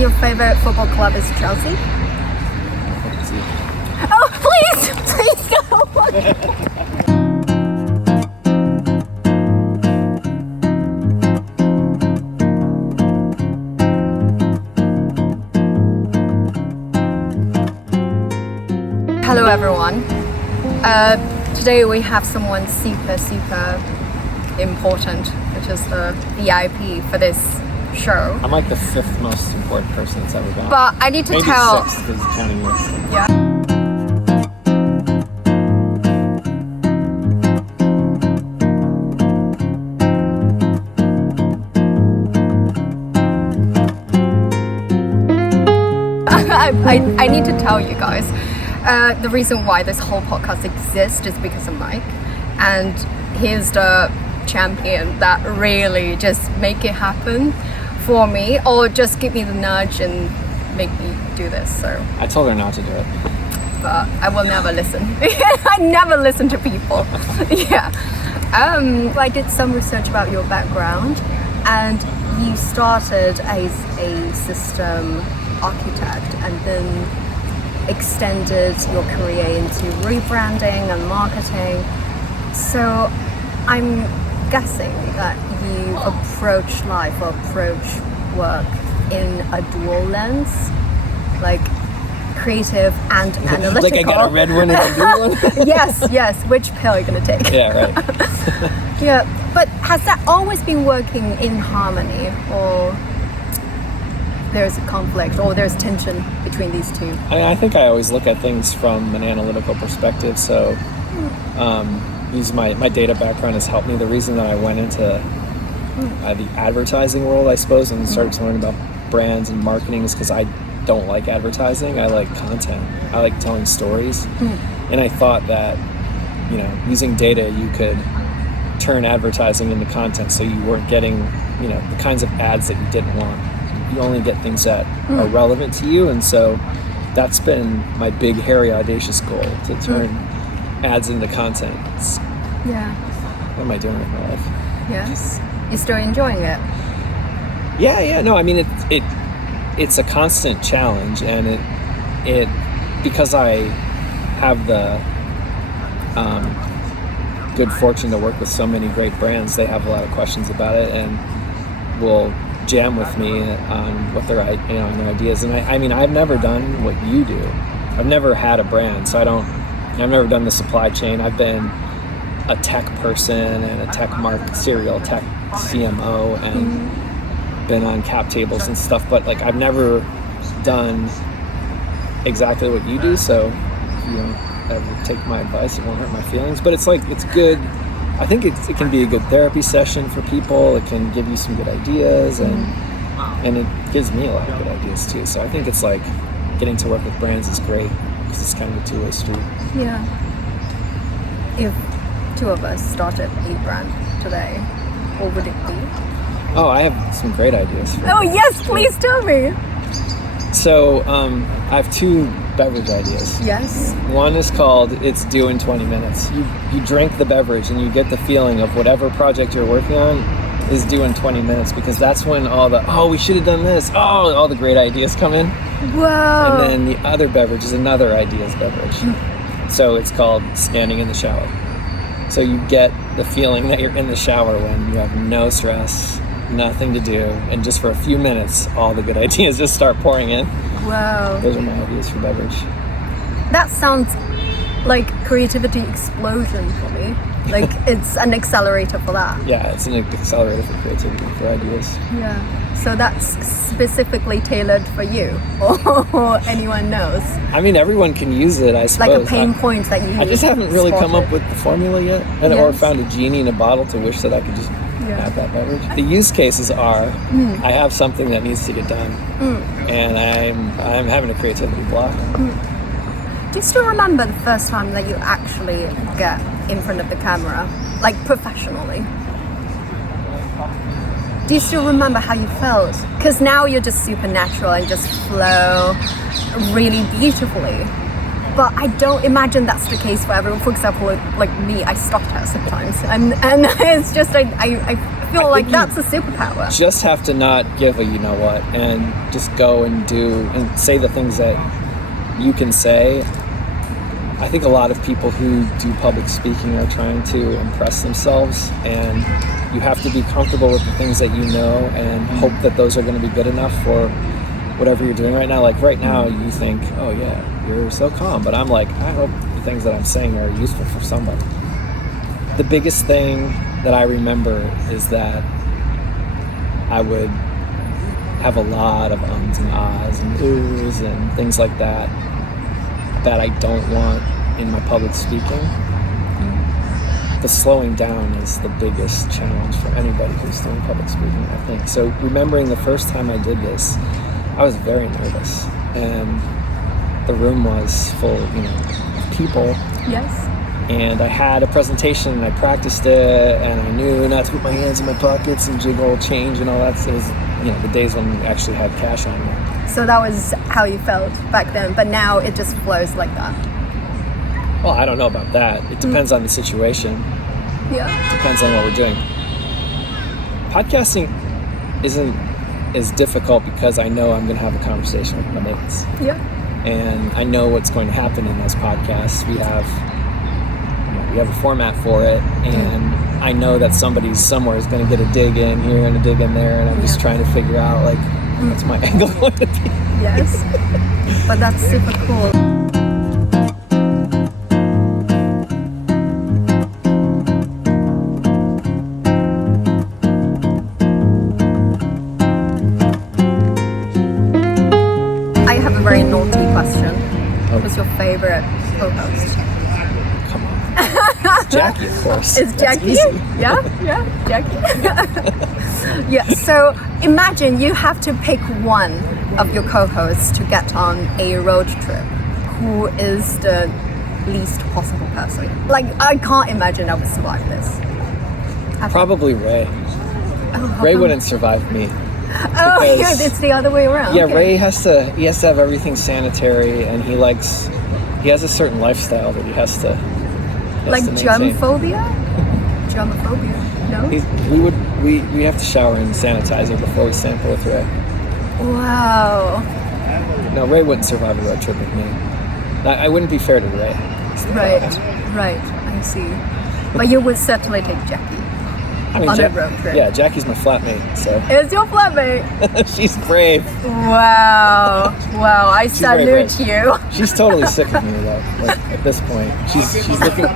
And your favorite football club is Chelsea? Oh, please don't. Hello everyone. Today we have someone super important, which is the VIP for this show. I'm like the 5th most important person that's ever gone. But I need to Maybe tell. 6th because counting you. Yeah. I need to tell you guys, the reason why this whole podcast exists is because of Mike, and he's the champion that really just make it happen for me, or just give me the nudge and make me do this. So I told her not to do it. But I will never listen. I never listen to people. Yeah. I did some research about your background, and you started as a system architect and then extended your career into rebranding and marketing. So I'm guessing that you approach life or approach work in a dual lens, like creative and analytical. Like I got a red one and a blue one? Yes. Which pill are you going to take? Yeah, right. Yeah, but has that always been working in harmony, or there's a conflict or there's tension between these two? I think I always look at things from an analytical perspective, so use my data background has helped me. The reason that I went into the advertising world, I suppose, and started to learn about brands and marketing is because I don't like advertising. I like content. I like telling stories. And I thought that, using data, you could turn advertising into content, so you weren't getting, the kinds of ads that you didn't want. You only get things that are relevant to you, and so that's been my big, hairy, audacious goal, to turn ads into content. Yeah. What am I doing with my life? Yes. You're still enjoying it? Yeah. No, I mean, it's a constant challenge, and it because I have the good fortune to work with so many great brands. They have a lot of questions about it, and will jam with me on what their ideas. And I mean, I've never done what you do. I've never had a brand, so I've never done the supply chain. I've been a tech person and a serial tech CMO, and been on cap tables and stuff, but like I've never done exactly what you do. So if you don't ever take my advice, it won't hurt my feelings. But it's good. I think it can be a good therapy session for people. It can give you some good ideas, and it gives me a lot of good ideas too. So I think it's like getting to work with brands is great because it's kind of a two-way street. Yeah. If two of us started a brand today, what would it be? Oh, I have some great ideas. Oh yes, please tell me. So I have 2 beverage ideas. Yes. One is called It's Due in 20 Minutes. You drink the beverage and you get the feeling of whatever project you're working on is due in 20 minutes, because that's when we should have done this, all the great ideas come in. Wow. And then the other beverage is another ideas beverage. So it's called Standing in the Shower. So you get the feeling that you're in the shower when you have no stress, nothing to do, and just for a few minutes, all the good ideas just start pouring in. Wow. Those are my ideas for beverage. That sounds like creativity explosion for me. Like it's an accelerator for that. Yeah, it's an accelerator for creativity, for ideas. Yeah. So that's specifically tailored for you, or anyone knows? I mean, everyone can use it, I suppose. Like a pain point that you I just haven't really come up with the formula yet, or found a genie in a bottle to wish that I could just have that beverage. The use cases are, I have something that needs to get done, and I'm having a creativity block. Do you still remember the first time that you actually get in front of the camera, like professionally? Do you still remember how you felt? Because now you're just supernatural and just flow really beautifully. But I don't imagine that's the case for everyone. For example, like me, I stutter sometimes, and it's just I feel I like think that's you a superpower. just have to not give a you know what and just go and do and say the things that you can say. I think a lot of people who do public speaking are trying to impress themselves, and you have to be comfortable with the things that you know and hope that those are going to be good enough for whatever you're doing right now. Like right now you think, oh yeah, you're so calm, but I'm like, I hope the things that I'm saying are useful for somebody. The biggest thing that I remember is that I would have a lot of ums and ahs and oohs and things like that I don't want in my public speaking. The slowing down is the biggest challenge for anybody who's doing public speaking, I think. So remembering the first time I did this, I was very nervous, and the room was full, of people. Yes. And I had a presentation and I practiced it, and I knew not to put my hands in my pockets and jiggle change and all that. So it was, the days when we actually had cash on me. So that was how you felt back then, but now it just flows like that. Well, I don't know about that. It depends on the situation. Yeah. It depends on what we're doing. Podcasting isn't as difficult because I know I'm going to have a conversation with my mates. Yeah. And I know what's going to happen in those podcasts. We have a format for it, and I know that somebody somewhere is going to get a dig in here and a dig in there, and I'm just trying to figure out what's my angle going to be. Yes. But that's super cool. I have a very naughty question. What's your favorite co-host? Come on. It's Jackie, of course. Is That's Jackie? easy. Yeah, Jackie. Yeah, so imagine you have to pick one of your co-hosts to get on a road trip. Who is the least possible person? I can't imagine I would survive this. Probably Ray. Ray wouldn't survive me. Oh, yeah, it's the other way around. Yeah, Okay. Ray has to have everything sanitary, and he has a certain lifestyle that he has to Like maintain. germophobia? Germophobia? No? We have to shower and sanitizer before we sample with Ray. Wow. No, Ray wouldn't survive a road trip with me. I wouldn't be fair to Ray. Right, I see. But you would certainly take Jackie on a road trip. Yeah, Jackie's my flatmate, so It's your flatmate. she's brave. Wow, I very salute you. She's totally sick of me though. At this point, she's looking.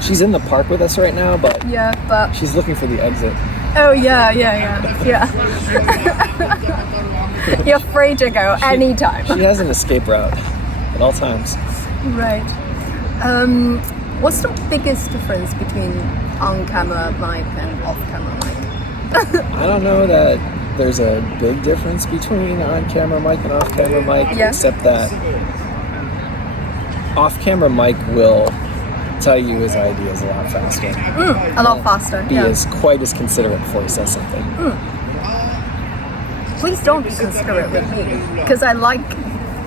She's in the park with us right now, but Yeah, but she's looking for the exit. oh yeah. You're free to go anytime. She has an escape route at all times. Right. What's the biggest difference between on-camera mic and off-camera mic? I don't know that there's a big difference between on-camera mic and off-camera mic, Yeah. except that off-camera mic will tell you his ideas a lot faster. A lot faster. He is quite as considerate before he says something. Please don't be considerate with me, because I like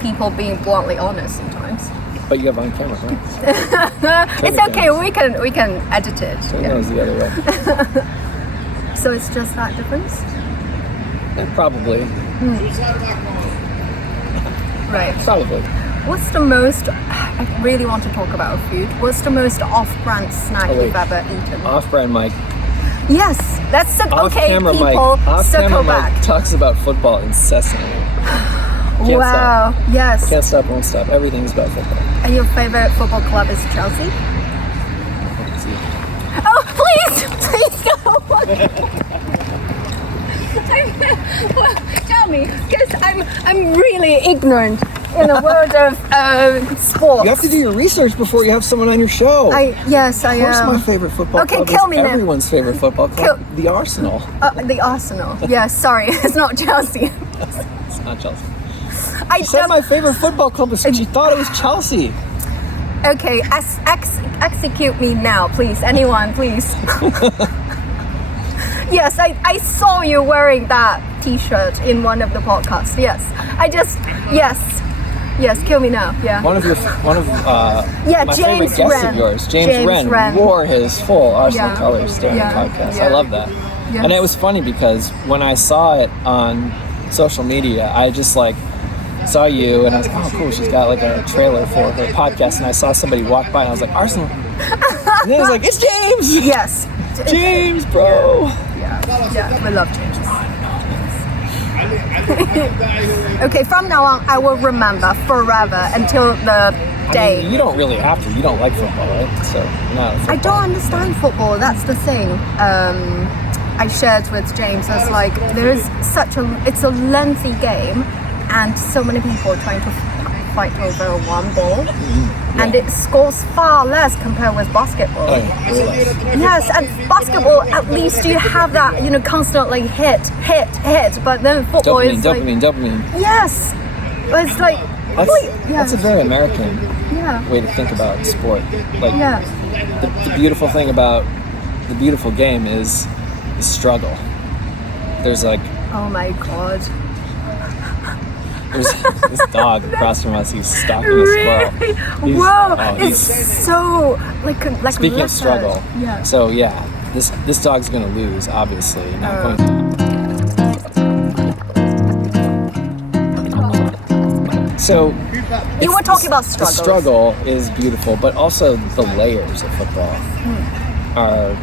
people being bluntly honest sometimes. But you have on-camera, right? It's okay. We can edit it. Who knows the other way? So it's just that difference. Yeah, probably. Right. Probably. What's the most? I really want to talk about food. What's the most off-brand snack you've ever eaten? Off-brand mic. Yes, that's okay. Off-camera mic. People, Off-camera circle mic back. talks about football incessantly. Can't Wow. stop. Yes. Can't stop, won't stop. Everything's about football. And your favorite football club is Chelsea? Oh, please go. Tell me, because I'm really ignorant in the world of sports. You have to do your research before you have someone on your show. Yes, I Of course, am. my favorite football Okay, club kill is me then. everyone's favorite football club, the Arsenal. The Arsenal. Yeah, sorry, it's not Chelsea. It's not Chelsea. I She said my favorite football club was. She thought it was Chelsea. Okay, execute me now, please. Anyone, please. Yes, I saw you wearing that T-shirt in one of the podcasts. Yes, yes, kill me now. Yeah. One of Yeah, my James favorite guests Wren. of yours, James Wren, Wren. wore his full Arsenal Yeah. colors during Yeah. the podcast. Yeah. I love that. Yes. And it was funny because when I saw it on social media, I just like saw you and I was like, oh cool, she's got like a trailer for her podcast, and I saw somebody walk by and I was like, Arsenal. And then I was like, it's James! Yes. James, bro! Yeah, we love James. Okay, from now on, I will remember forever until the day. I mean, you don't really have to. You don't like football, right? So you're not a football. I don't understand football. That's the thing. I shared with James. I was like, it's a lengthy game, and so many people trying to fight over one ball, and it scores far less compared with basketball. Oh, yeah, way less. Yes, and basketball, at least you have that, constantly hit, but then football is Dopamine. Yes, but it's like, That's a very American way to think about sport. Like, the beautiful thing about the beautiful game is the struggle. There's like, oh my god. There's this dog across from us. He's stalking a squirrel. Whoa! It's so like speaking of struggle. Yeah. So yeah, this dog's gonna lose, obviously. Not going to. So you were talking about struggle. The struggle is beautiful, but also the layers of football are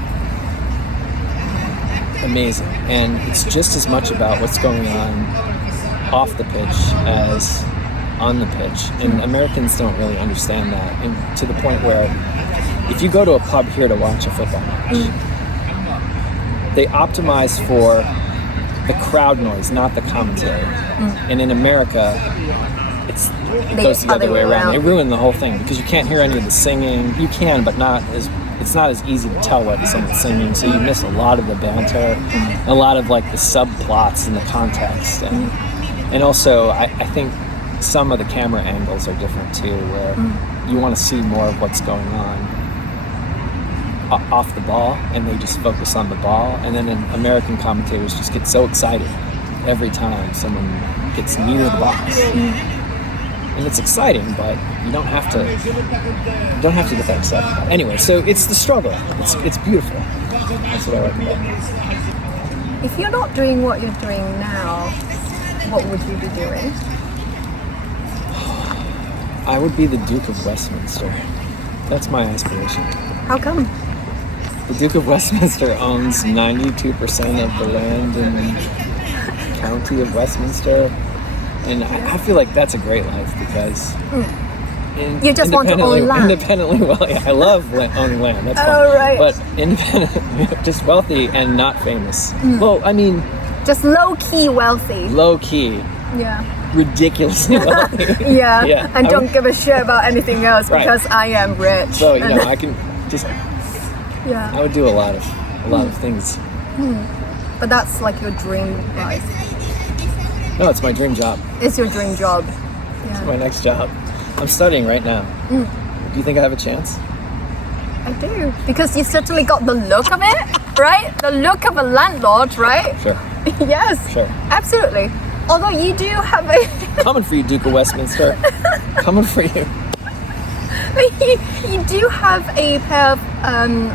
amazing, and it's just as much about what's going on off the pitch as on the pitch, and Americans don't really understand that, and to the point where if you go to a pub here to watch a football match, they optimize for the crowd noise, not the commentary. And in America, it goes the other way around. They ruin the whole thing because you can't hear any of the singing. You can, but it's not as easy to tell what someone's singing, so you miss a lot of the banter, a lot of like the subplots and the context, and also I think some of the camera angles are different too, where you want to see more of what's going on off the ball, and they just focus on the ball, and then American commentators just get so excited every time someone gets near the box. And it's exciting, but you don't have to get that excited. Anyway, so it's the struggle. It's beautiful. That's what I like about it. If you're not doing what you're doing now, what would you be doing? I would be the Duke of Westminster. That's my aspiration. How come? The Duke of Westminster owns 92% of the land in the county of Westminster. And I feel like that's a great life because you just want to own land. Independently wealthy. I love owning land. That's fun. Oh, right. But independent, just wealthy and not famous. Well, I mean, just low-key wealthy. Low-key. Yeah. Ridiculously wealthy. Yeah. And don't give a shit about anything else because I am rich. So, I can just... Yeah. I would do a lot of things. But that's like your dream life. No, it's my dream job. It's your dream job. It's my next job. I'm studying right now. Do you think I have a chance? I do. Because you certainly got the look of it, right? The look of a landlord, right? Sure. Yes. Sure. Absolutely. Although you do have a... Coming for you, Duke of Westminster. Coming for you. You do have a pair of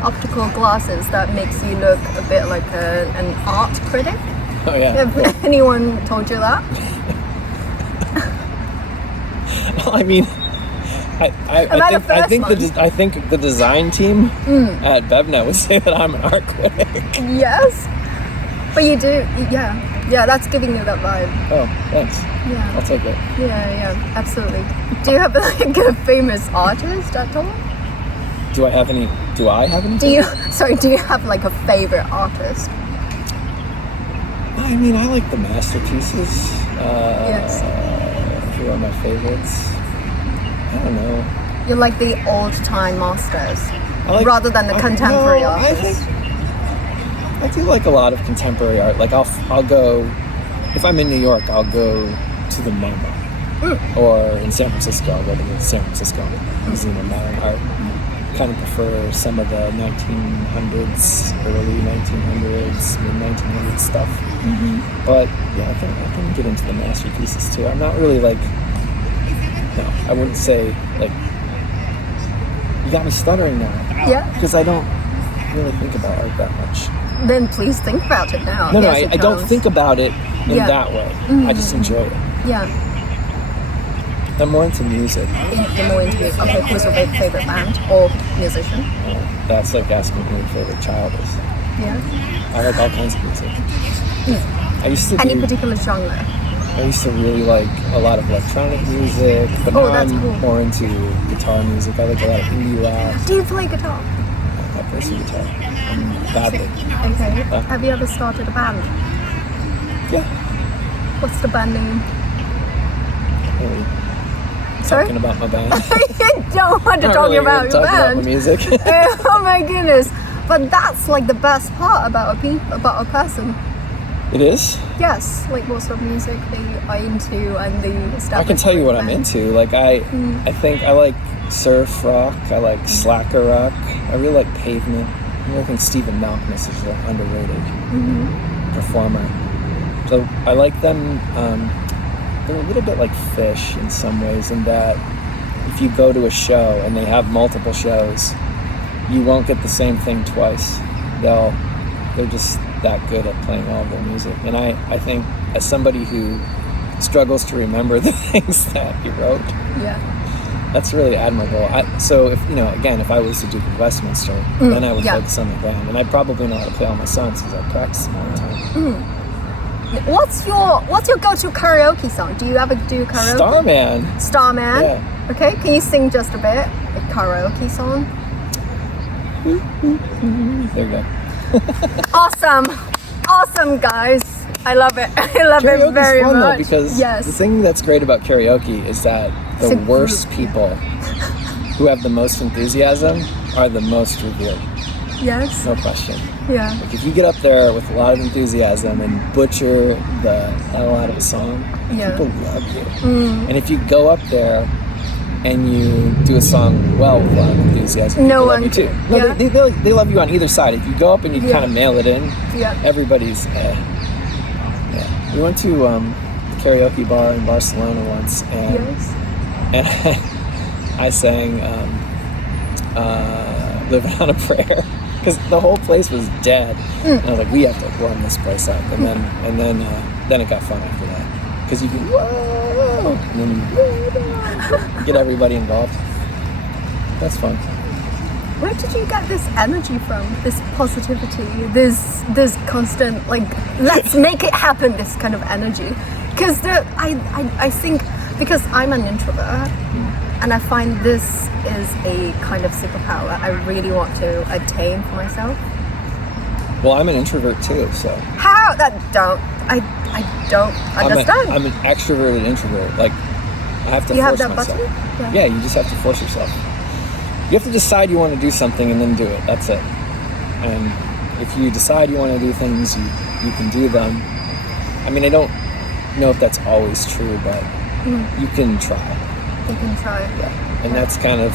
optical glasses that makes you look a bit like an art critic. Oh yeah. Have anyone told you that? Well, I mean, I think the design team at BevNET would say that I'm an art critic. Yes, but you do, yeah. That's giving you that vibe. Oh, thanks. Yeah, I'll take it. Yeah, absolutely. Do you have like a famous artist at all? Do I have any? Do you have like a favorite artist? I mean, I like the masterpieces. Yes. Who are my favorites? I don't know. You like the old-time masters rather than the contemporary artists? I do like a lot of contemporary art. Like I'll go, if I'm in New York, I'll go to the MoMA. Or in San Francisco, I'll go to the San Francisco Museum of Modern Art. Kind of prefer some of the 1900s, early 1900s, mid-1900s stuff. But yeah, I can get into the masterpieces too. I'm not really like, no, I wouldn't say like, you got me stuttering now. Yeah. Because I don't really think about art that much. Then please think about it now. No, Here's I a don't chance. think about it in Yeah. that way. I just enjoy it. Yeah. I'm more into music. You're more into it. Okay, who's your favorite band or musician? That's like asking who your favorite child is. Yeah. I like all kinds of music. I used to Any particular genre? I used to really like a lot of electronic music, but now that's I'm cool. more into guitar music. I like a lot of indie rock. Do you play guitar? I play some guitar. Badly. Okay. Have you ever started a band? Yeah. What's the band name? Really Sorry? talking about my band. I don't want to Not talk really about your talking about my band. music. Oh my goodness. But that's like the best part about about a person. It is? Yes, like what sort of music they are into and the stuff. I can tell you what I'm into. Like I think I like surf rock. I like slacker rock. I really like Pavement. I think Stephen Malkmus is an underrated performer. So I like them. They're a little bit like Fish in some ways, in that if you go to a show and they have multiple shows, you won't get the same thing twice. They're just that good at playing all of their music. And I think as somebody who struggles to remember the things that he wrote, Yeah. that's really admirable. So if, again, if I was to do Westminster, then I would yeah. focus on the band. And I'd probably know how to play all my songs because I practice them all the time. What's your go-to karaoke song? Do you ever do karaoke? Starman. Starman? Yeah. Okay, can you sing just a bit? A karaoke song? There you go. Awesome guys. I love it. I love it Karaoke's very fun much. though, because yes. the thing that's great about karaoke is that It's the a worst group, people who have the most enthusiasm are the most revered. Yes. No question. Yeah. Like if you get up there with a lot of enthusiasm and butcher the title out of a song, Yeah. people love you. And if you go up there and you do a song well with a lot of enthusiasm, No people one love you too. can- No, yeah. they love you on either side. If you go up and you Yeah. kind of mail it in, Yeah. everybody's Yeah. We went to the karaoke bar in Barcelona once, and Yes. and I sang "Living on a Prayer" because the whole place was dead, and I was like, "We have to warm this place up." And then it got fun after that because you can whoa, and then you get everybody involved. That's fun. Where did you get this energy from? This positivity, this constant like let's make it happen, this kind of energy? Because I think because I'm an introvert and I find this is a kind of superpower I really want to attain for myself. Well, I'm an introvert too, so How that I don't understand. I'm an extroverted introvert. Like I have to You have force that myself. button? Yeah, you just have to force yourself. You have to decide you want to do something and then do it. That's it. And if you decide you want to do things, you can do them. I mean, I don't know if that's always true, but you can try. You can try. Yeah. And that's kind of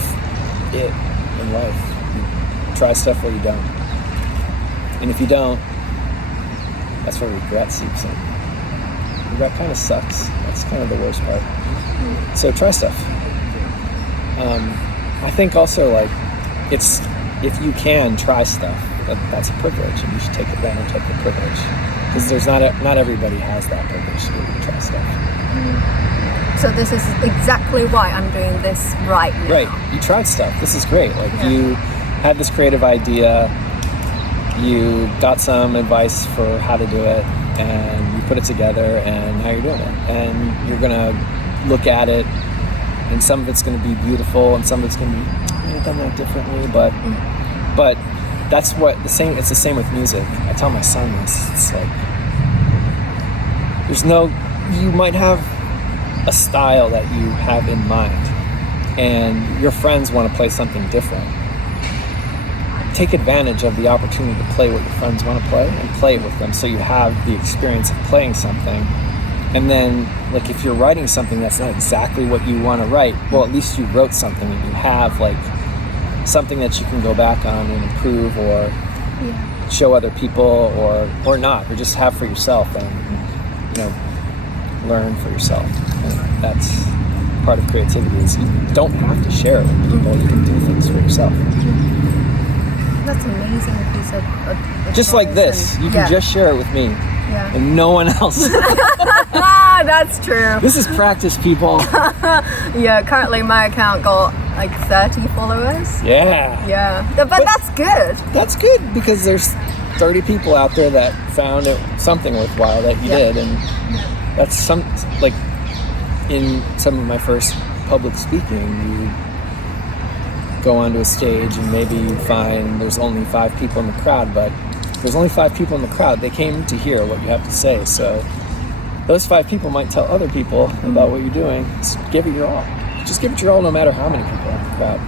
it in life. You try stuff or you don't. And if you don't, that's where regret seeps in. Regret kind of sucks. That's kind of the worst part. So try stuff. I think also like it's if you can try stuff, that's a privilege, and you should take advantage of the privilege because there's not everybody has that privilege to be able to try stuff. So this is exactly why I'm doing this right now. Right, you tried stuff. This is great. Like you had this creative idea, you got some advice for how to do it, and you put it together, and now you're doing it, and you're gonna look at it. And some of it's going to be beautiful, and some of it's going to be done that differently. But that's what the same. It's the same with music. I tell my son this. It's like you might have a style that you have in mind, and your friends want to play something different. Take advantage of the opportunity to play what your friends want to play, and play it with them, so you have the experience of playing something. And then, like, if you're writing something that's not exactly what you want to write, well, at least you wrote something and you have, like, something that you can go back on and improve or show other people or not, or just have for yourself and, learn for yourself. And that's part of creativity is you don't have to share it with people. You can do things for yourself. that's amazing piece of just like this. You can just share it with me and no one else. That's true. This is practice, people. Yeah, currently my account got like 30 followers. Yeah. But that's good. That's good because there's 30 people out there that found something worthwhile that you did, and that's like in some of my first public speaking, you go onto a stage and maybe you find there's only 5 people in the crowd, but there's only 5 people in the crowd. They came to hear what you have to say, so those 5 people might tell other people about what you're doing. Just give it your all. Just give it your all no matter how many people are in the crowd.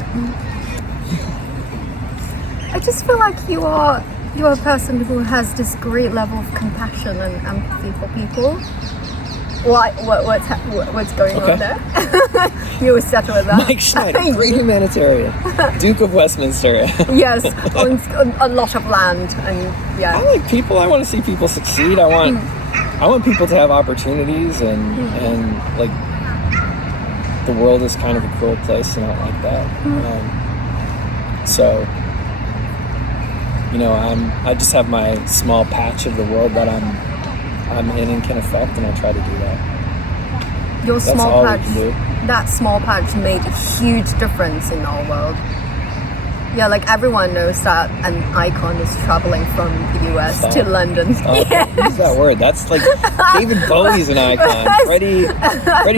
I just feel like you're a person who has this great level of compassion and empathy for people. What's going on there? You were settled with that. Mike Schneider, great humanitarian, Duke of Westminster. Yes, on a lot of land, and I like people. I want to see people succeed. I want people to have opportunities, and like the world is kind of a cruel place, and I don't like that. So, I just have my small patch of the world that I'm in and can affect, and I try to do that. Your That's small all patch, we can do. that small patch made a huge difference in our world. Yeah, like everyone knows that an icon is traveling from the US to London. Use that word. That's like David Bowie's an icon. Freddie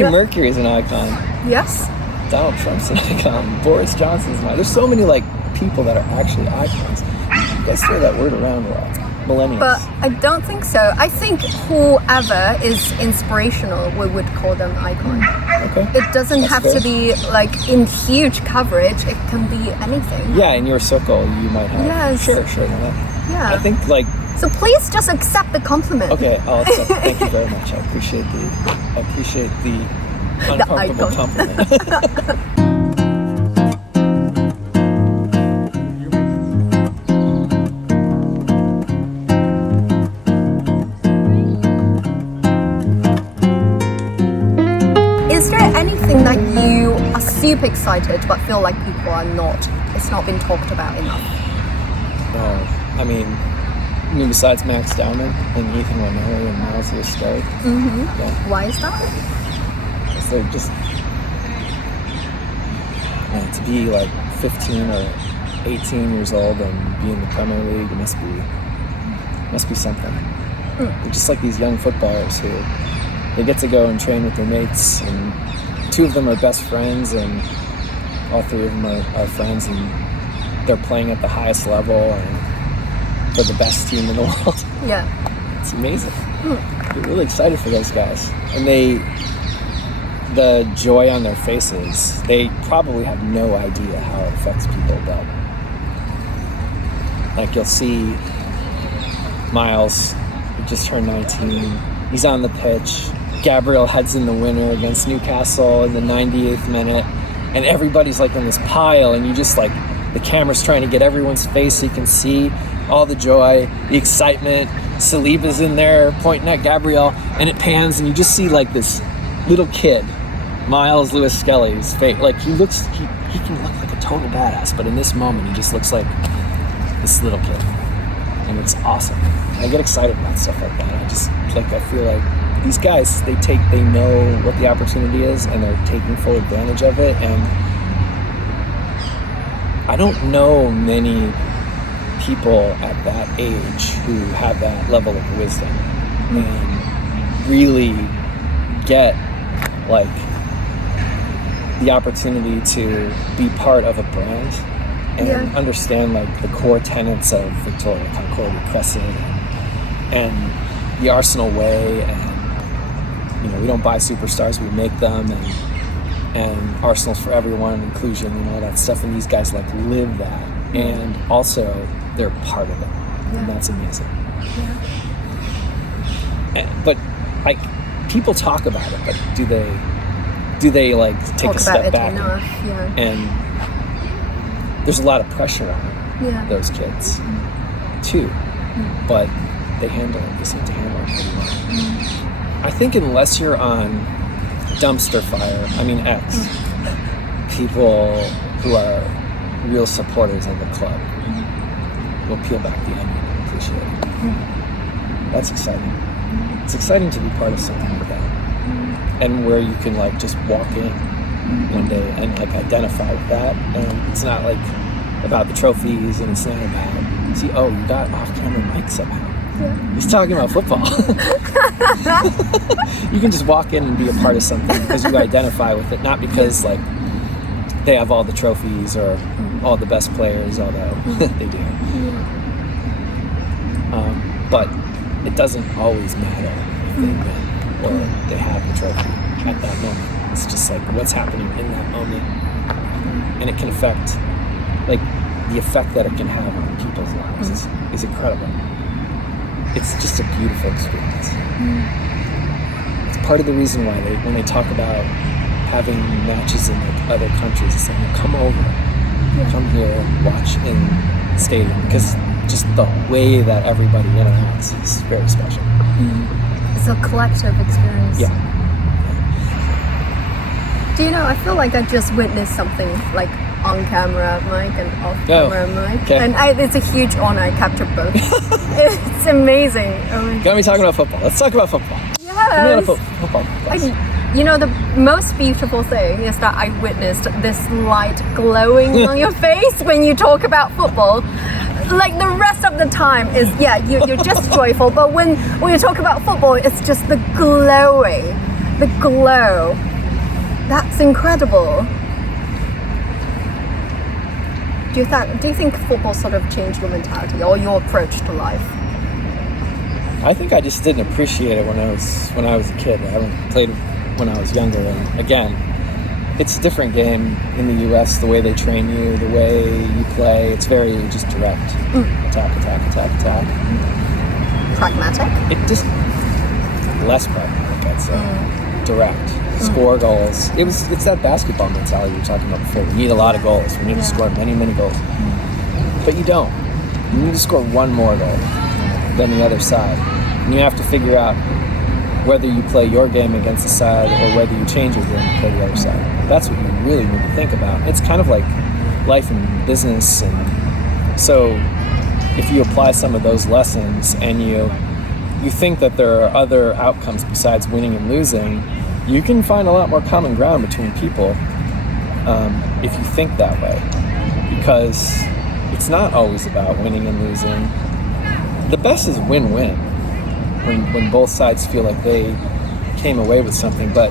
Mercury's an icon. Yes. Donald Trump's an icon. Boris Johnson's an icon. There's so many like people that are actually icons. You guys throw that word around a lot. Millennials. But I don't think so. I think whoever is inspirational, we would call them icon. Okay. It doesn't have to be like in huge coverage. It can be anything. Yeah, in your circle, you might have. Yes. Sure. Yeah. I think like. So please just accept the compliment. Okay, I'll accept. Thank you very much. I appreciate the uncomfortable compliment. That you are super excited but feel like people are not, it's not been talked about enough? No, I mean besides Max Dowman and Ethan Ranieri and Miles Lewis Skelly. Yeah. Why is that? Because they're just to be like 15 or 18 years old and be in the Premier League, it must be something. They're just like these young footballers who they get to go and train with their mates, and 2 of them are best friends, and all 3 of them are friends, and they're playing at the highest level and for the best team in the world. Yeah. It's amazing. I'm really excited for those guys. And the joy on their faces, they probably have no idea how it affects people, but like you'll see Miles, who just turned 19, he's on the pitch. Gabriel heads in the winner against Newcastle in the 98th minute, and everybody's like in this pile, and you just like, the camera's trying to get everyone's face so you can see all the joy, the excitement. Saliba's in there pointing at Gabriel, and it pans, and you just see like this little kid, Miles Lewis Skelly's face. Like he can look like a total badass, but in this moment he just looks like this little kid, and it's awesome. I get excited about stuff like that. I feel like these guys, they know what the opportunity is, and they're taking full advantage of it. And I don't know many people at that age who have that level of wisdom and really get like the opportunity to be part of a brand and understand like the core tenets of Victoria Concordia Crescent and the Arsenal way, and we don't buy superstars, we make them, and Arsenal's for everyone, inclusion, and all that stuff, and these guys like live that, and also they're part of it, and that's amazing. But like people talk about it, but do they like take a step back and there's a lot of pressure on those kids too, but they seem to handle it pretty well. I think unless you're on dumpster fire, X, people who are real supporters of the club, will peel back the onion and appreciate it. That's exciting. It's exciting to be part of something like that. And where you can like just walk in one day and like identify with that. And it's not like about the trophies, and it's not about, see, oh, you got off-camera mic somehow. Yeah. He's talking about football. You can just walk in and be a part of something because you identify with it, not because like they have all the trophies or all the best players, although they do. But it doesn't always matter if they win or they have the trophy at that moment. It's just like what's happening in that moment, and it can affect, like the effect that it can have on people's lives is incredible. It's just a beautiful experience. It's part of the reason why when they talk about having matches in like other countries, it's like, well, come over, come here, watch in the stadium, because just the way that everybody interacts is very special. It's a collective experience. Yeah. Do you know, I feel like I just witnessed something like on camera mic and off camera mic. Okay. And it's a huge honor. I captured both. It's amazing. Got me talking about football. Let's talk about football. Yes. Football. You know, the most beautiful thing is that I witnessed this light glowing on your face when you talk about football. Like the rest of the time is, you're just joyful. But when you talk about football, it's just the glowing, the glow. That's incredible. Do you think football sort of changed your mentality or your approach to life? I think I just didn't appreciate it when I was a kid. I played when I was younger, and again, it's a different game in the U.S. The way they train you, the way you play, it's very just direct. Attack. Pragmatic? It just less pragmatic, I'd say. Direct. Score goals. It's that basketball mentality we were talking about before. We need a lot of goals. We need to score many, many goals. But you don't. You need to score one more goal than the other side. And you have to figure out whether you play your game against the side or whether you change your game and play the other side. That's what you really need to think about. It's kind of like life and business. And so if you apply some of those lessons and you think that there are other outcomes besides winning and losing, you can find a lot more common ground between people if you think that way, because it's not always about winning and losing. The best is win-win, when both sides feel like they came away with something, but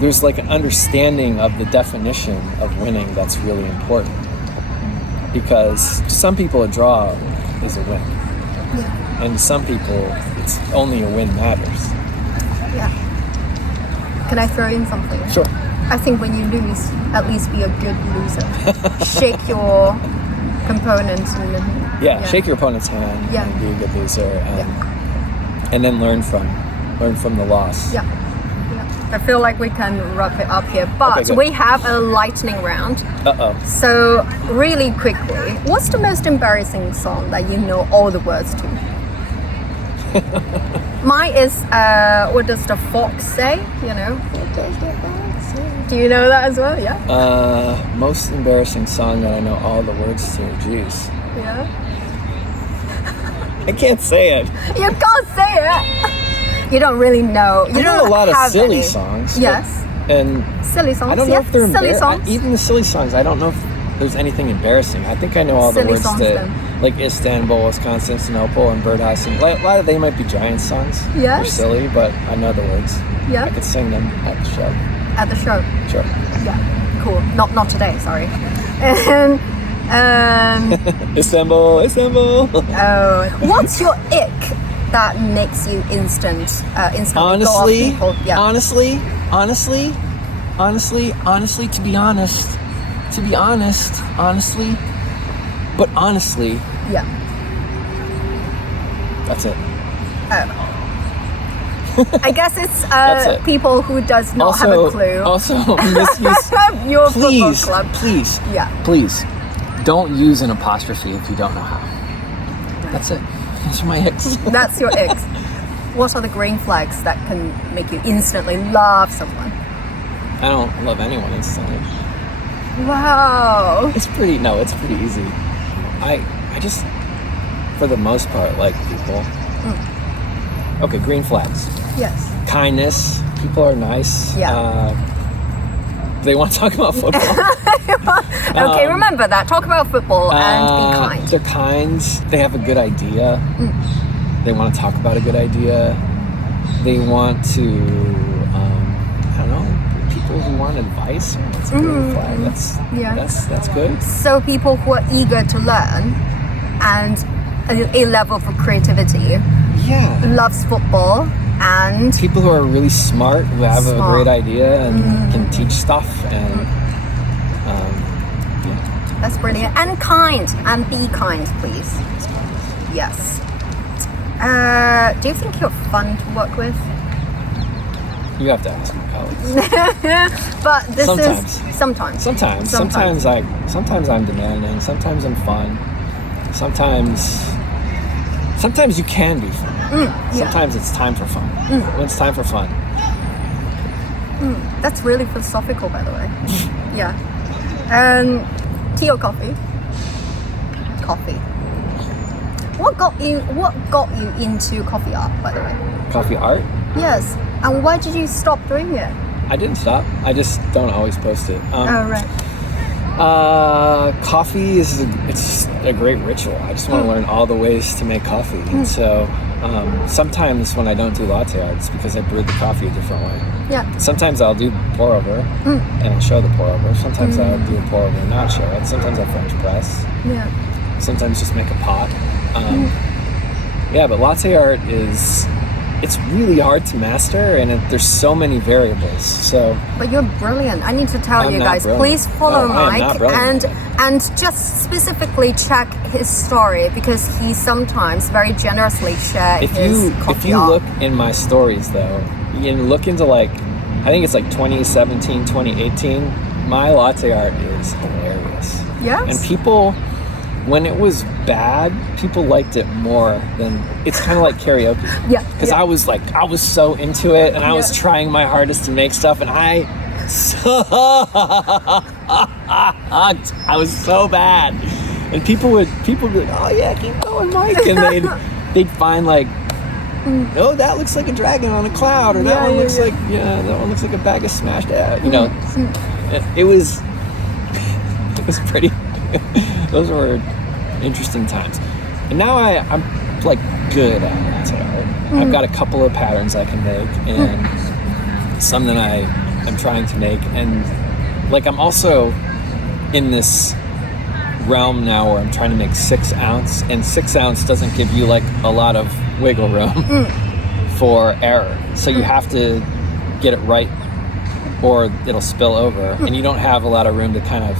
there's like an understanding of the definition of winning that's really important, because to some people a draw is a win, and to some people it's only a win matters. Can I throw in something? Sure. I think when you lose, at least be a good loser. Shake your components and shake your opponent's hand and be a good loser, and then learn from the loss. I feel like we can wrap it up here, but we have a lightning round. So really quickly, what's the most embarrassing song that you know all the words to? Mine is what does the fox say? You know, what does the fox say? Do you know that as well? Yeah. Most embarrassing song that I know all the words to. Jeez. Yeah. I can't say it. You can't say it. You don't really know. You I know don't a lot of have silly any. songs. Yes. And silly songs. I don't know if they're silly songs. even the silly songs. I don't know if there's anything embarrassing. I think I know all silly the words songs, to, then. like Istanbul, Constantinople, and Birdhouse. And a lot of they might be Giant songs. Yes. They're silly, but I know the words. Yeah. I could sing them at the show. At the show. Sure. Yeah. Cool. Not today. Sorry. And Istanbul. Oh, what's your ick that makes you instantly honestly, go off people? Yeah. honestly, to be honestly, yeah. That's it. I guess it's people who does not have a clue. Also, misuse. Your football club. Please, don't use an apostrophe if you don't know how. That's it. Those are my icks. That's your icks. What are the green flags that can make you instantly love someone? I don't love anyone instantly. Wow. It's pretty easy. I just for the most part, like people. Okay, green flags. Yes. Kindness. People are nice. Yeah. They want to talk about football. Okay, remember that. Talk about football and be kind. They're kind. They have a good idea. They want to talk about a good idea. They want to, I don't know, people who want advice. That's a green flag. That's good. So people who are eager to learn and a level for creativity. Yeah. Loves football and people who are really smart, who have a great idea and can teach stuff and that's brilliant. And kind. And be kind, please. Yes. Do you think you're fun to work with? You have to ask my colleagues. But this Sometimes. is sometimes. Sometimes I'm demanding. Sometimes I'm fun. Sometimes you can be fun. Sometimes it's time for fun. When it's time for fun. That's really philosophical, by the way. Yeah. Tea or coffee? Coffee. What got you into coffee art, by the way? Coffee art? Yes. And why did you stop doing it? I didn't stop. I just don't always post it. Right. Coffee is it's a great ritual. I just want to learn all the ways to make coffee. And so sometimes when I don't do latte art, it's because I brewed the coffee a different way. Yeah. Sometimes I'll do pour over and I'll show the pour over. Sometimes I'll do a pour over and not show it. Sometimes I'll French press. Yeah. Sometimes just make a pot. Yeah, but latte art it's really hard to master, and there's so many variables. So, but you're brilliant. I need to tell I'm you not guys, brilliant. please follow No, I am Mike not brilliant. and just specifically check his story because he sometimes very generously shares his coffee if you art. look in my stories though, you can look into I think it's 2017, 2018. My latte art is hilarious. Yes. And people, when it was bad, people liked it more than it's kind of like karaoke. Yeah. Because I was so into it, and I was trying my hardest to make stuff, and I sucked. I was so bad, and people would be like, "Oh yeah, keep going, Mike," and they'd find "Oh, that looks like a dragon on a cloud," or that one looks like that one looks like a bag of smashed out. It was pretty. Those were interesting times, and now I'm good at latte art. I've got a couple of patterns I can make, and some that I'm trying to make, and I'm also in this realm now where I'm trying to make 6 ounce, and 6 ounce doesn't give you a lot of wiggle room for error, so you have to get it right or it'll spill over, and you don't have a lot of room to kind of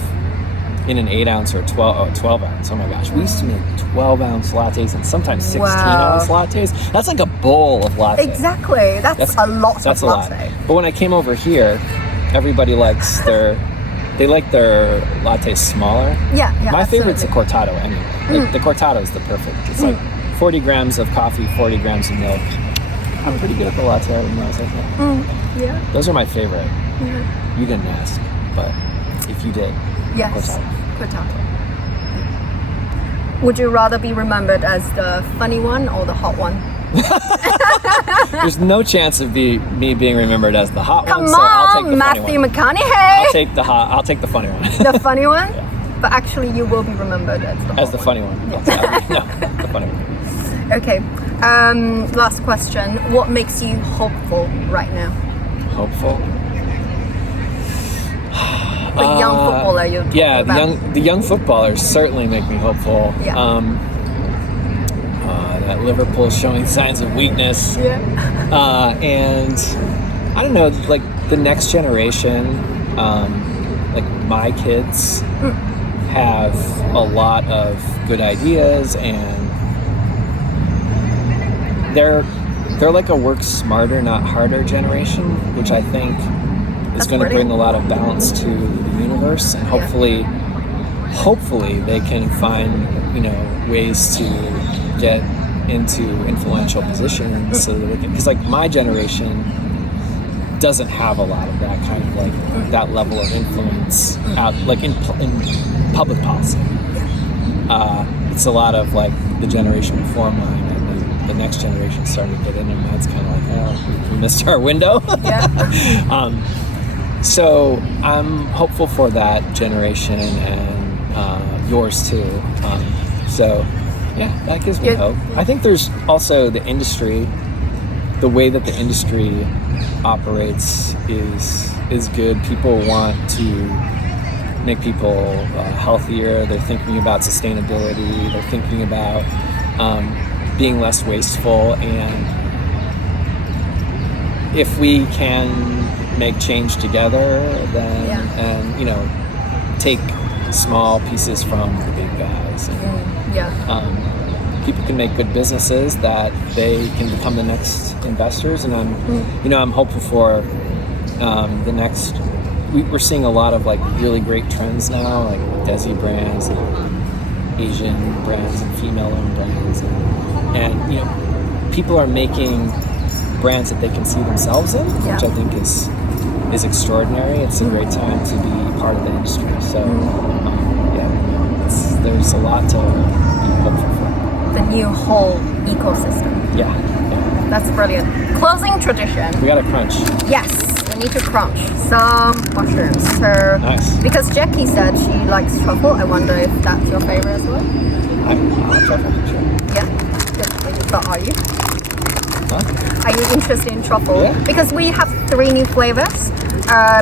in an 8 ounce or 12 ounce. Oh my gosh, we used to make 12 ounce lattes and sometimes 16 ounce lattes. That's like a bowl of latte. Exactly. That's a lot of latte. But when I came over here, everybody likes their lattes smaller. Yeah. My favorite's the cortado anyway. The cortado is the perfect. It's 40 grams of coffee, 40 grams of milk. I'm pretty good at the latte art, I think. Yeah. Those are my favorite. You didn't ask, but if you did. Yes. Cortado. Would you rather be remembered as the funny one or the hot one? There's no chance of me being remembered as the hot one. Come so I'll take the on, funny Matthew one. McConaughey. I'll take the funny one. The funny one? Yeah. But actually you will be remembered as the funny one. No, the funny one. Okay. Last question. What makes you hopeful right now? Hopeful? The young footballer you're talking about. the young footballers certainly make me hopeful. Yeah. That Liverpool is showing signs of weakness. Yeah. And I don't know, the next generation, my kids have a lot of good ideas, and they're a work smarter, not harder generation, which I think is going to bring a lot of balance to the universe, and hopefully they can find ways to get into influential positions so that they can, because my generation doesn't have a lot of that kind of that level of influence out in public policy. it's a lot of like the generation before mine, and then the next generation starting to get in, and mine's kind of like, oh, we missed our window. Yeah. So I'm hopeful for that generation and yours too. So yeah, that gives me hope. I think there's also the industry, the way that the industry operates is good. People want to make people healthier. They're thinking about sustainability. They're thinking about being less wasteful. And if we can make change together, then and you know, take small pieces from the big guys. And, people can make good businesses that they can become the next investors. And I'm hopeful for the next. We're seeing a lot of like really great trends now, like Desi brands and Asian brands and female-owned brands, and you know, people are making brands that they can see themselves in, which I think is extraordinary. It's a great time to be part of the industry. So there's a lot to be hopeful for. The new whole ecosystem. Yeah. That's brilliant. Closing tradition. We got to crunch. Yes, we need to crunch some mushrooms. So, nice. Because Jackie said she likes truffle, I wonder if that's your favorite as well. I'm truffle, sure. Yeah. Good. But are you? Huh? Are you interested in truffle? Yeah. Because we have 3 new flavors: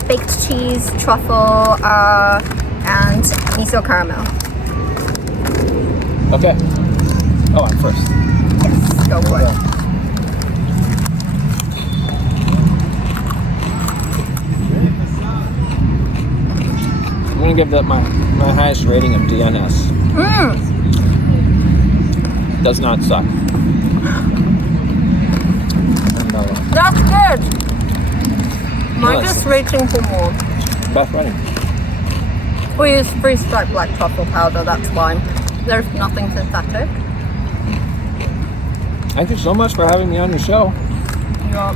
baked cheese, truffle, and miso caramel. Okay. Oh, I'm first. Yes, go for it. I'm gonna give that my highest rating of DNS. Does not suck. That's good. Mine just reaching for more. Best rating. We use freeze-dried black truffle powder, that's why. There's nothing synthetic. Thank you so much for having me on your show. You're